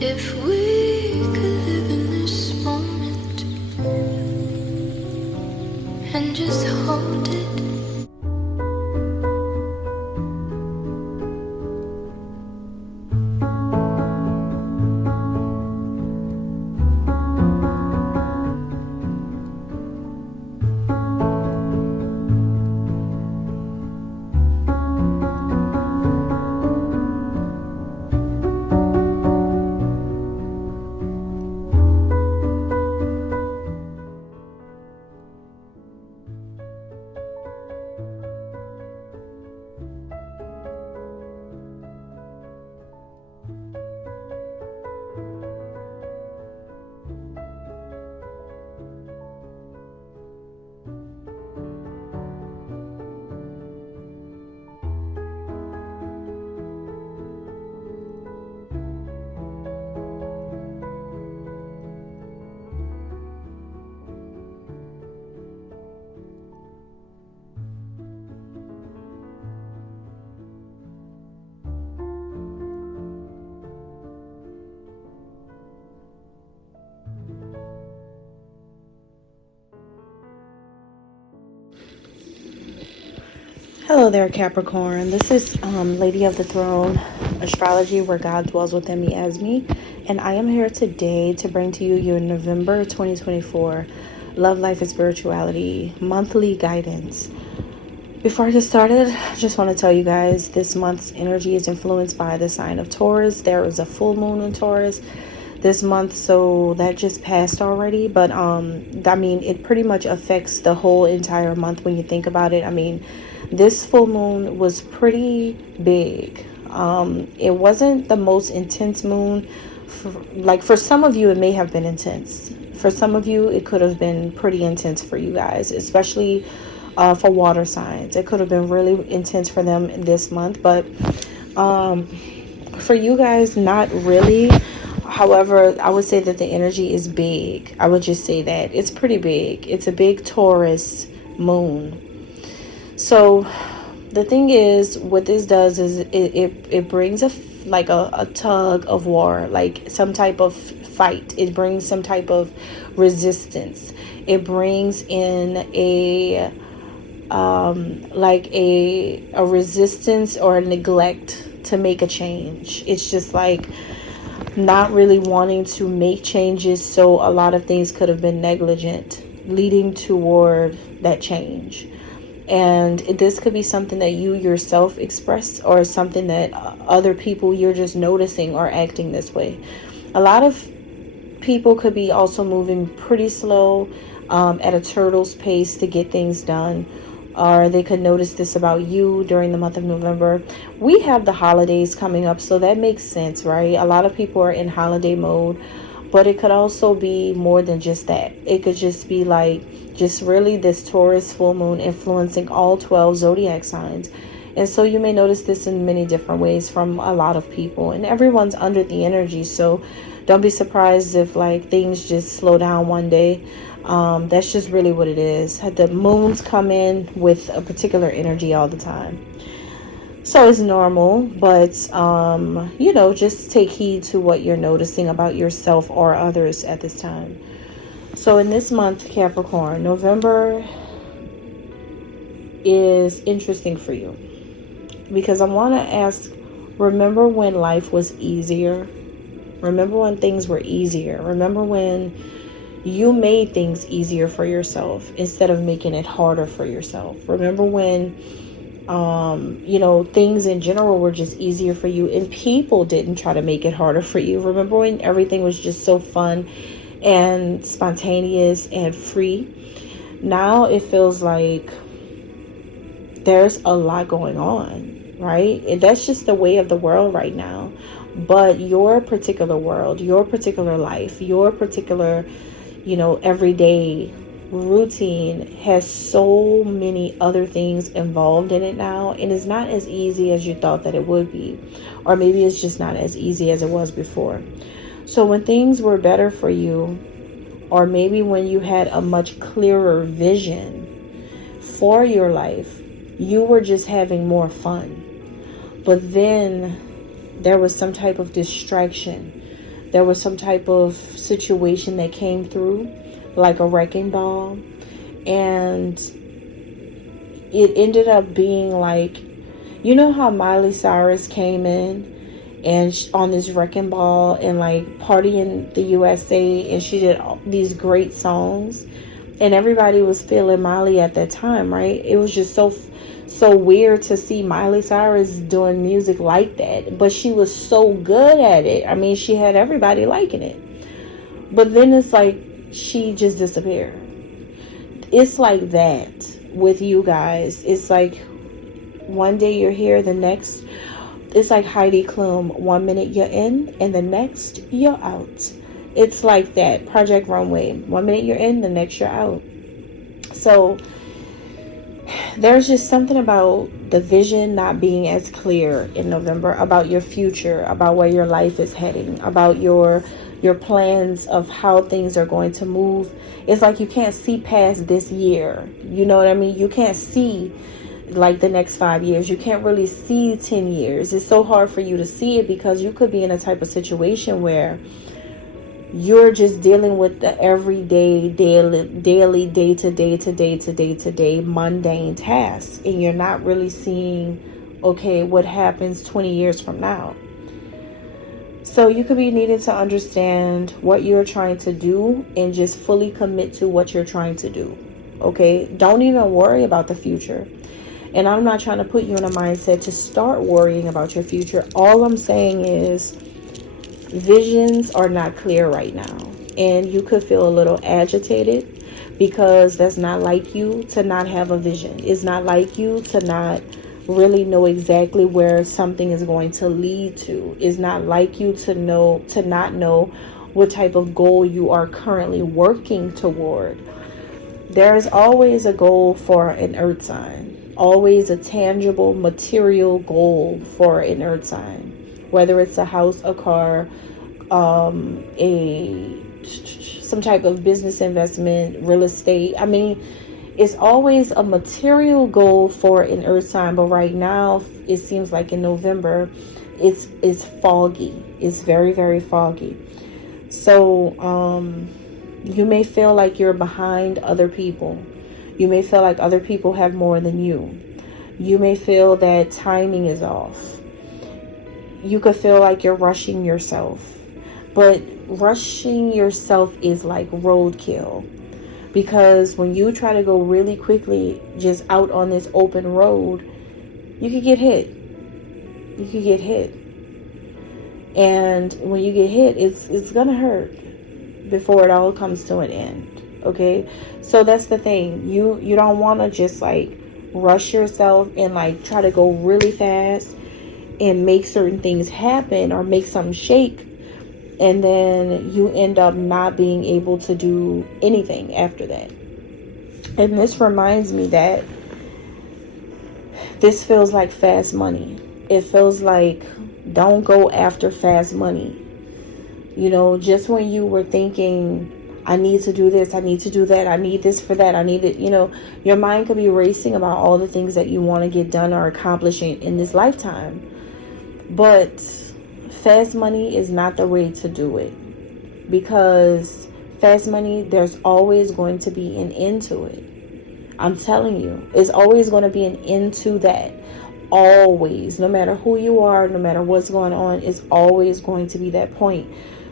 If we could live in this moment and just hold it. Hello there, Capricorn. This is Lady of the Throne, Astrology, where God dwells within me as me. And I am here today to bring to you your November 2024 Love, Life, and Spirituality monthly guidance. Before I get started, I just want to tell you guys this month's energy is influenced by the sign of Taurus. There is a full moon in Taurus this month, so that just passed already. But I mean, it pretty much affects the whole entire month when you think about it. I mean, this full moon was pretty big. It wasn't the most intense moon. For some of you, it may have been intense. For some of you, it could have been pretty intense for you guys, especially for water signs. It could have been really intense for them this month, but for you guys, not really. However, I would say that the energy is big. I would just say that it's pretty big. It's a big Taurus moon. So the thing is, what this does is it brings a tug of war, like some type of fight. It brings some type of resistance. It brings in a resistance or a neglect to make a change. It's just like not really wanting to make changes, so a lot of things could have been negligent leading toward that change. And this could be something that you yourself express, or something that other people, you're just noticing are acting this way. A lot of people could be also moving pretty slow at a turtle's pace to get things done. Or they could notice this about you during the month of November. We have the holidays coming up, so that makes sense, right? A lot of people are in holiday mode, but it could also be more than just that. It could just be just really this Taurus full moon influencing all 12 zodiac signs. And so you may notice this in many different ways from a lot of people, and everyone's under the energy. So don't be surprised if things just slow down one day. That's just really what it is. The moons come in with a particular energy all the time. So it's normal, but, just take heed to what you're noticing about yourself or others at this time. So in this month, Capricorn, November is interesting for you, because I want to ask, remember when life was easier? Remember when things were easier? Remember when you made things easier for yourself instead of making it harder for yourself? Remember when things in general were just easier for you and people didn't try to make it harder for you? Remember when everything was just so fun and spontaneous and free? Now it feels like there's a lot going on, right? And that's just the way of the world right now. But your particular world, your particular life, your particular, everyday routine has so many other things involved in it now, and it's not as easy as you thought that it would be, or maybe it's just not as easy as it was before. So when things were better for you, or maybe when you had a much clearer vision for your life, you were just having more fun. But then there was some type of distraction There was some type of situation that came through, like a wrecking ball. And it ended up being like, you know how Miley Cyrus came in and on this wrecking ball and like Party in the USA, and she did all these great songs, and everybody was feeling Miley at that time, right? It was just so weird to see Miley Cyrus doing music like that, but she was so good at it. I mean, she had everybody liking it. But then it's like she just disappeared. It's like that with you guys. It's like one day you're here, the next, it's like Heidi Klum. 1 minute you're in, and the next you're out. It's like that. Project Runway. 1 minute you're in, the next you're out. So there's just something about the vision not being as clear in November, about your future, about where your life is heading, about your plans of how things are going to move. It's like you can't see past this year. You know what I mean? You can't see like the next 5 years. You can't really see 10 years. It's so hard for you to see it because you could be in a type of situation where you're just dealing with the everyday, daily, day-to-day mundane tasks, and you're not really seeing, okay, what happens 20 years from now. So you could be needing to understand what you're trying to do and just fully commit to what you're trying to do. Okay? Don't even worry about the future. And I'm not trying to put you in a mindset to start worrying about your future. All I'm saying is visions are not clear right now. And you could feel a little agitated because that's not like you to not have a vision. It's not like you to not really know exactly where something is going to lead to. It's not like you to not know what type of goal you are currently working toward. There is always a goal for an earth sign, always a tangible material goal for an earth sign, whether it's a house, a car, some type of business investment, real estate. I mean, it's always a material goal for an earth sign, but right now it seems like in November it's foggy. It's very, very foggy. So you may feel like you're behind other people. You may feel like other people have more than you. You may feel that timing is off. You could feel like you're rushing yourself. But rushing yourself is like roadkill. Because when you try to go really quickly just out on this open road, you could get hit. You could get hit. And when you get hit, it's going to hurt before it all comes to an end. Okay? So that's the thing. You don't want to just like rush yourself and like try to go really fast and make certain things happen or make something shake, and then you end up not being able to do anything after that. And this reminds me that this feels like fast money. It feels like don't go after fast money. You know, just when you were thinking, I need to do this, I need to do that, I need this for that, I need it, you know, your mind could be racing about all the things that you want to get done or accomplish in this lifetime. But fast money is not the way to do it, because fast money, there's always going to be an end to it. I'm telling you, it's always going to be an end to that. Always. No matter who you are, no matter what's going on, it's always going to be that point.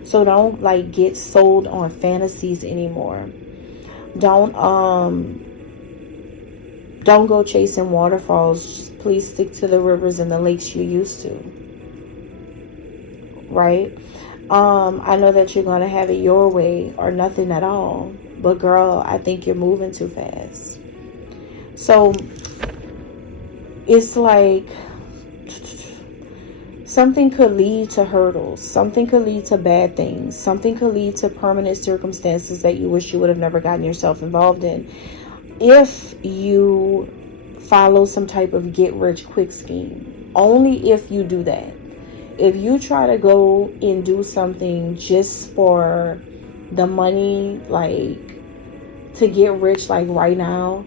So don't like get sold on fantasies anymore. Don't go chasing waterfalls. Just please stick to the rivers and the lakes you used to. Right? I know that you're going to have it your way or nothing at all. But girl, I think you're moving too fast. So it's like something could lead to hurdles. Something could lead to bad things. Something could lead to permanent circumstances that you wish you would have never gotten yourself involved in. If you follow some type of get-rich-quick scheme. Only if you do that. If you try to go and do something just for the money, like to get rich like right now.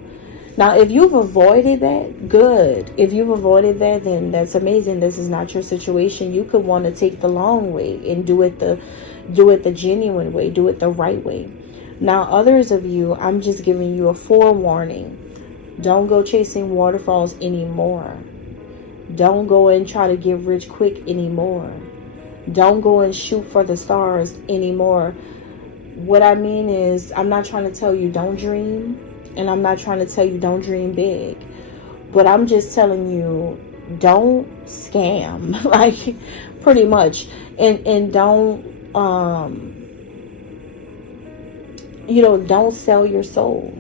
Now, if you've avoided that, good. If you've avoided that, then that's amazing. This is not your situation. You could want to take the long way and do it the Do it the genuine way. Do it the right way. Now, others of you, I'm just giving you a forewarning. Don't go chasing waterfalls anymore. Don't go and try to get rich quick anymore. Don't go and shoot for the stars anymore. What I mean is, I'm not trying to tell you don't dream, and I'm not trying to tell you don't dream big. But I'm just telling you, don't scam, like, pretty much. And don't, don't sell your soul.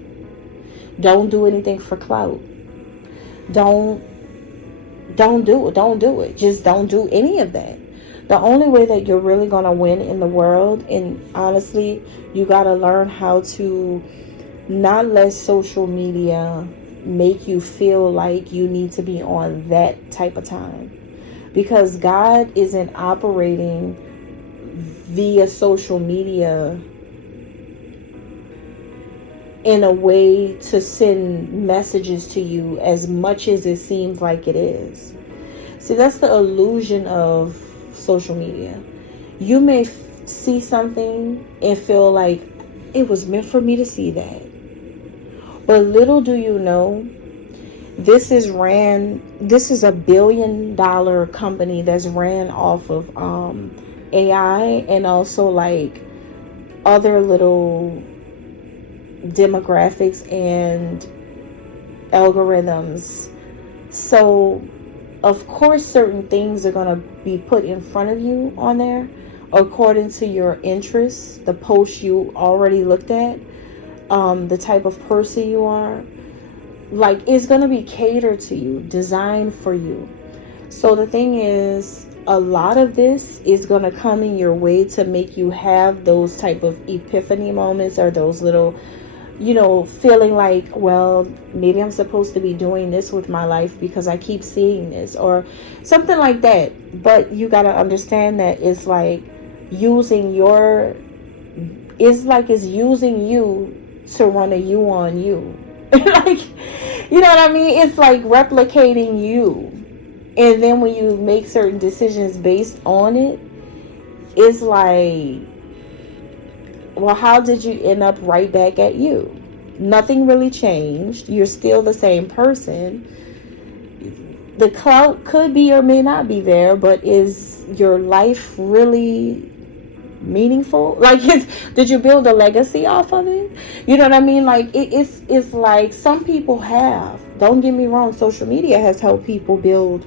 Don't do anything for clout. Don't do it. Don't do it. Just don't do any of that. The only way that you're really going to win in the world, and honestly, you got to learn how to not let social media make you feel like you need to be on that type of time. Because God isn't operating via social media in a way to send messages to you as much as it seems like it is. See, that's the illusion of social media. You may see something and feel like it was meant for me to see that. But little do you know, this is a $1 billion company that's ran off of AI, and also like other little demographics and algorithms. So of course certain things are going to be put in front of you on there according to your interests, the posts you already looked at, the type of person you are. Like, it's going to be catered to you, designed for you. So the thing is, a lot of this is going to come in your way to make you have those type of epiphany moments, or those little, feeling like, well, maybe I'm supposed to be doing this with my life because I keep seeing this, or something like that. But you got to understand that it's like it's using you to run a you on you. Like, you know what I mean? It's like replicating you. And then when you make certain decisions based on it, it's like, well, how did you end up right back at you? Nothing really changed. You're still the same person. The clout could be or may not be there, but is your life really meaningful? Like, did you build a legacy off of it? You know what I mean? Like, it's like some people have. Don't get me wrong, social media has helped people build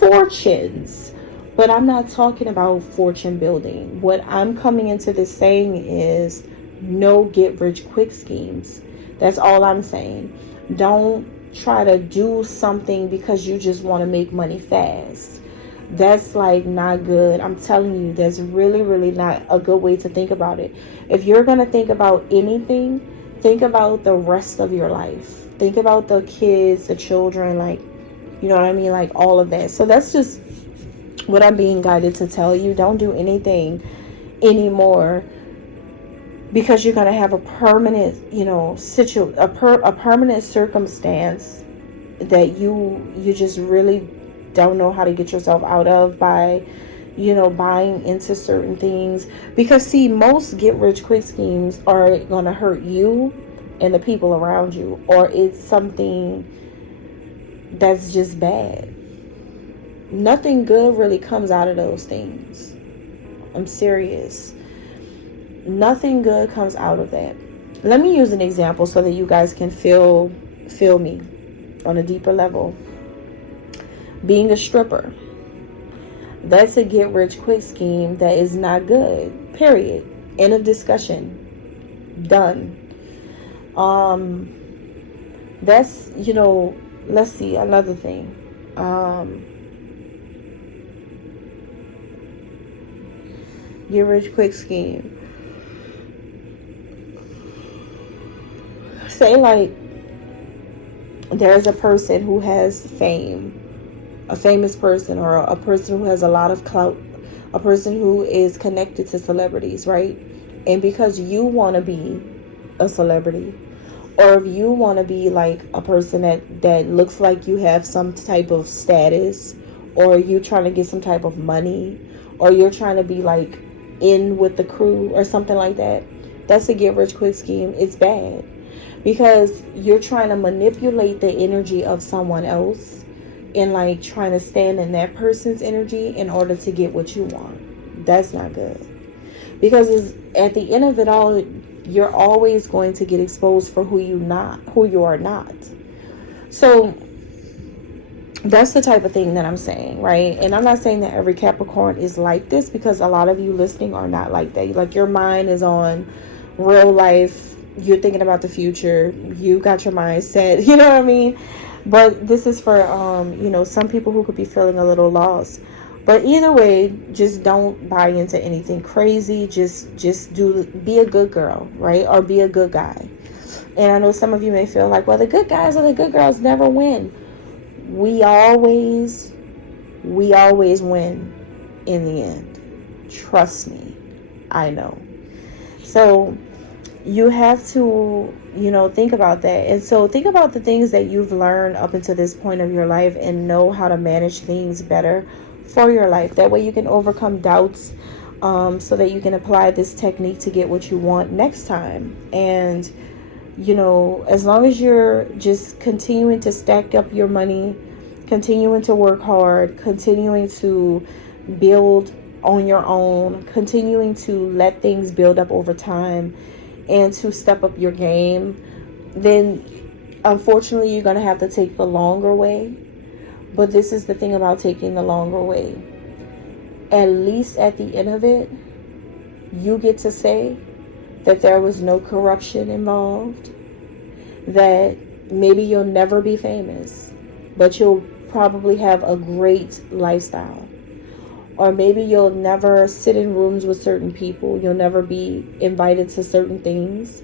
fortunes. But I'm not talking about fortune building. What I'm coming into this saying is no get rich quick schemes. That's all I'm saying. Don't try to do something because you just want to make money fast. That's like not good. I'm telling you, that's really, really not a good way to think about it. If you're going to think about anything, think about the rest of your life. Think about the kids, the children, like, you know what I mean? Like all of that. So that's just what I'm being guided to tell you. Don't do anything anymore because you're going to have a permanent, a permanent circumstance that you just really don't know how to get yourself out of by, buying into certain things. Because see, most get rich quick schemes are going to hurt you and the people around you, or it's something that's just bad. Nothing good really comes out of those things. I'm serious. Nothing good comes out of that. Let me use an example so that you guys can feel me on a deeper level. Being a stripper. That's a get rich quick scheme that is not good. Period. End of discussion. Done. That's, let's see, another thing. Get rich quick scheme. Say like there's a person who has fame, a famous person, or a person who has a lot of clout, a person who is connected to celebrities, right? And because you want to be a celebrity, or if you want to be like a person that looks like you have some type of status, or you're trying to get some type of money, or you're trying to be like in with the crew or something like that, that's a get rich quick scheme. It's bad because you're trying to manipulate the energy of someone else and like trying to stand in that person's energy in order to get what you want. That's not good, because at the end of it all, you're always going to get exposed for who you are not. So that's the type of thing that I'm saying, right? And I'm not saying that every Capricorn is like this, because a lot of you listening are not like that. Like, your mind is on real life. You're thinking about the future. You got your mind set. You know what I mean? But this is for, some people who could be feeling a little lost. But either way, just don't buy into anything crazy. Just be a good girl, right? Or be a good guy. And I know some of you may feel like, well, the good guys or the good girls never win. We always win in the end. Trust me. I know. So you have to, think about that. And so think about the things that you've learned up until this point of your life and know how to manage things better for your life. That way you can overcome doubts, so that you can apply this technique to get what you want next time. And as long as you're just continuing to stack up your money, continuing to work hard, continuing to build on your own, continuing to let things build up over time, and to step up your game, then unfortunately you're going to have to take the longer way. But this is the thing about taking the longer way. At least at the end of it, you get to say that there was no corruption involved, that maybe you'll never be famous, but you'll probably have a great lifestyle. Or maybe you'll never sit in rooms with certain people, you'll never be invited to certain things,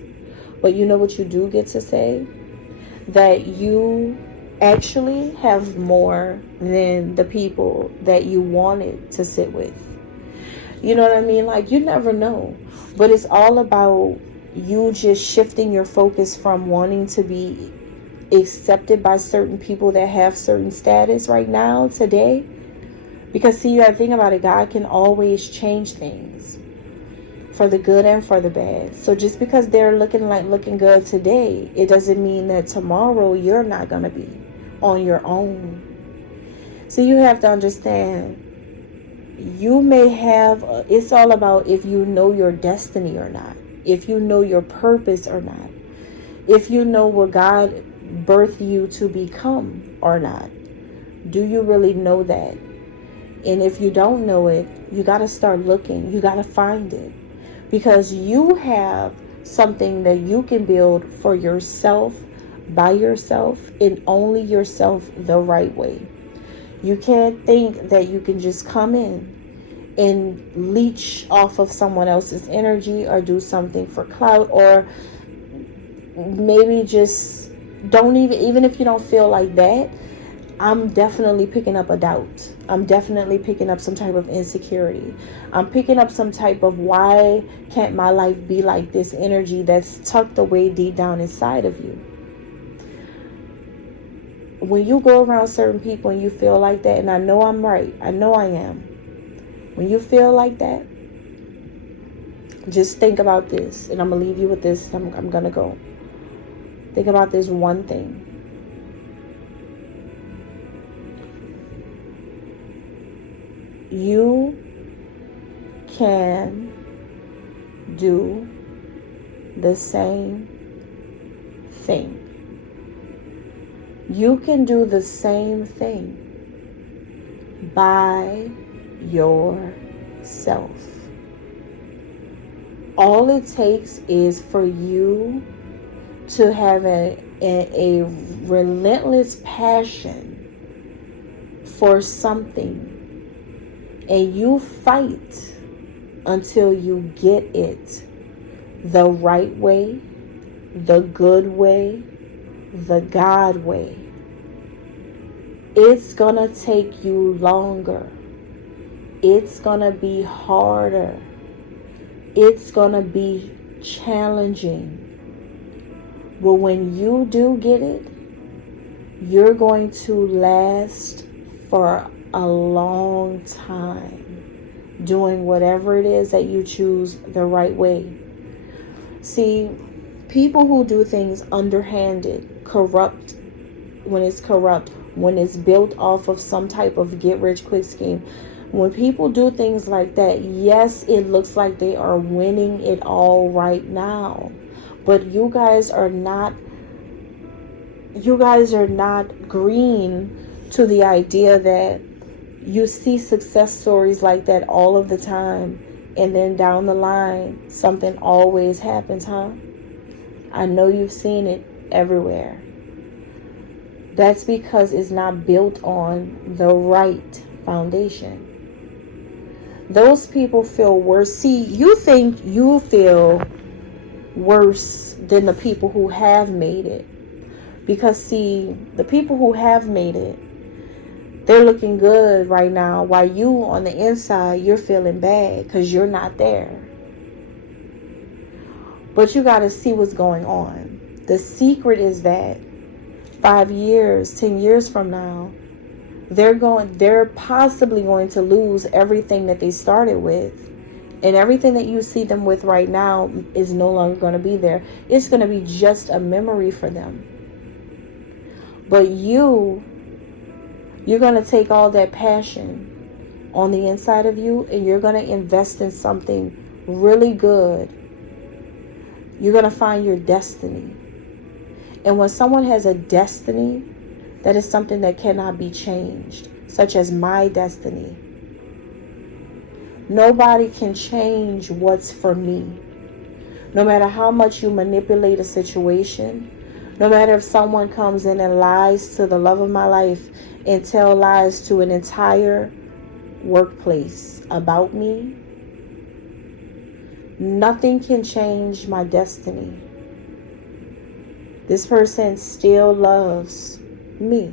but you know what you do get to say? That you actually have more than the people that you wanted to sit with. You know what I mean? Like, you never know. But it's all about you just shifting your focus from wanting to be accepted by certain people that have certain status right now, today. Because see, you gotta think about it, God can always change things for the good and for the bad. So just because they're looking good today, it doesn't mean that tomorrow you're not gonna be on your own. So you have to understand, you may have, it's all about if you know your destiny or not, if you know your purpose or not, if you know what God birthed you to become or not. Do you really know that? And if you don't know it, you got to start looking. You got to find it, because you have something that you can build for yourself, by yourself, and only yourself, the right way. You can't think that you can just come in and leech off of someone else's energy or do something for clout, or maybe just don't even if you don't feel like that. I'm definitely picking up a doubt. I'm definitely picking up some type of insecurity. I'm picking up some type of, why can't my life be like this energy that's tucked away deep down inside of you. When you go around certain people and you feel like that, and I know I'm right, I know I am. When you feel like that, just think about this, and I'm going to leave you with this. I'm going to go. Think about this one thing. You can do the same thing. You can do the same thing by yourself. All it takes is for you to have a relentless passion for something, and you fight until you get it the right way, the good way, the God way. It's gonna take you longer. It's gonna be harder. It's gonna be challenging. But when you do get it, you're going to last for a long time. doing whatever it is that you choose the right way. See, people who do things underhanded, corrupt, when it's built off of some type of get rich quick scheme, when people do things like that, yes, it looks like they are winning it all right now, but you guys are not green to the idea that you see success stories like that all of the time, and then down the line something always happens, huh? I know you've seen it everywhere. That's because it's not built on the right foundation. Those people feel worse. See, you think you feel worse than the people who have made it. Because, see, the people who have made it, they're looking good right now, while you on the inside, you're feeling bad because you're not there. But you got to see what's going on. The secret is that 5 years, 10 years from now, they're possibly going to lose everything that they started with. And everything that you see them with right now is no longer going to be there. It's going to be just a memory for them. But you're going to take all that passion on the inside of you, and you're going to invest in something really good. You're going to find your destiny. And when someone has a destiny, that is something that cannot be changed, such as my destiny. Nobody can change what's for me. No matter how much you manipulate a situation, no matter if someone comes in and lies to the love of my life and tell lies to an entire workplace about me, nothing can change my destiny. This person still loves me.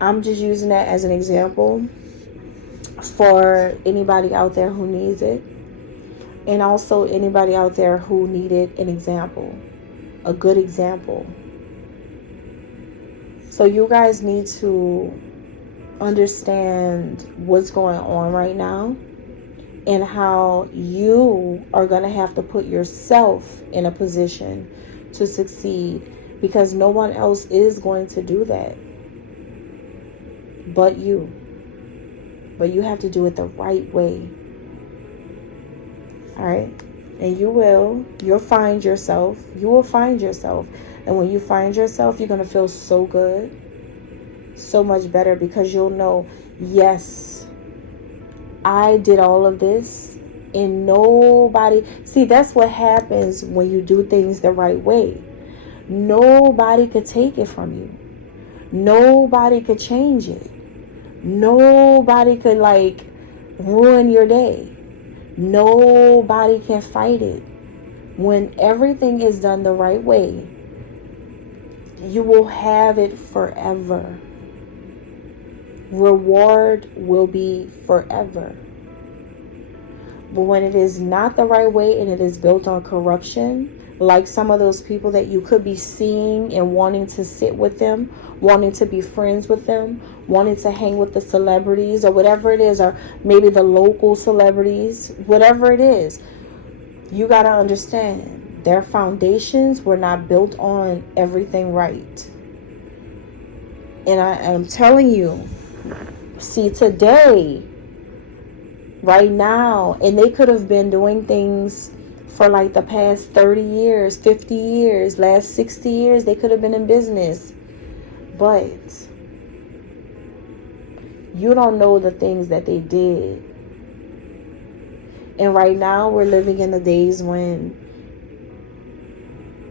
I'm just using that as an example for anybody out there who needs it, and also anybody out there who needed an example, a good example. So you guys need to understand what's going on right now, and how you are going to have to put yourself in a position to succeed, because no one else is going to do that but you. But you have to do it the right way. All right? And you'll find yourself. You will find yourself. And when you find yourself, you're going to feel so good, so much better, because you'll know, yes, I did all of this, and nobody... See, that's what happens when you do things the right way. Nobody could take it from you. Nobody could change it. Nobody could, ruin your day. Nobody can fight it. When everything is done the right way, you will have it forever. Reward will be forever. But when it is not the right way and it is built on corruption, like some of those people that you could be seeing and wanting to sit with them, wanting to be friends with them, wanting to hang with the celebrities or whatever it is, or maybe the local celebrities, whatever it is, you got to understand their foundations were not built on everything right. And I'm telling you, see, today, right now, and they could have been doing things for the past 30 years, 50 years, last 60 years, they could have been in business. But you don't know the things that they did. And right now, we're living in the days when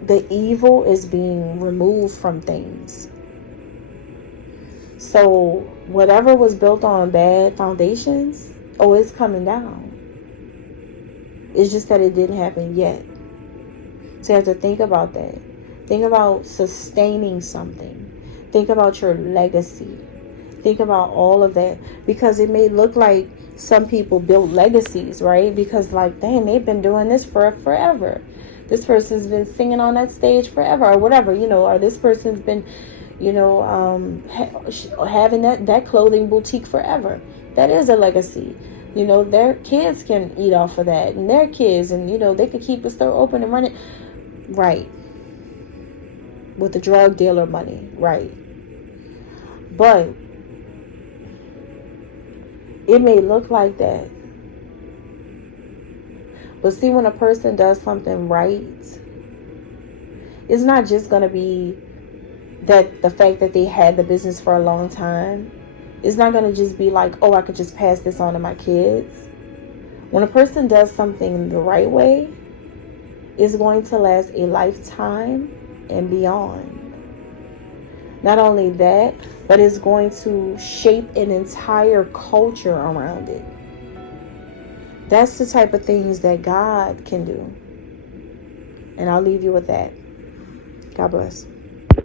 the evil is being removed from things. So whatever was built on bad foundations, it's coming down. It's just that it didn't happen yet. So you have to think about that. Think about sustaining something. Think about your legacy. Think about all of that. Because it may look like some people build legacies, right? Because dang, they've been doing this for forever. This person's been singing on that stage forever, or whatever, or this person's been, having that clothing boutique forever. That is a legacy. You know, their kids can eat off of that, and their kids, and you know, they could keep a store open and run it. Right. With the drug dealer money. Right. But it may look like that. But see, when a person does something right, it's not just going to be that the fact that they had the business for a long time. It's not going to just be like, oh, I could just pass this on to my kids. When a person does something the right way, it's going to last a lifetime and beyond. Not only that, but it's going to shape an entire culture around it. That's the type of things that God can do. And I'll leave you with that. God bless.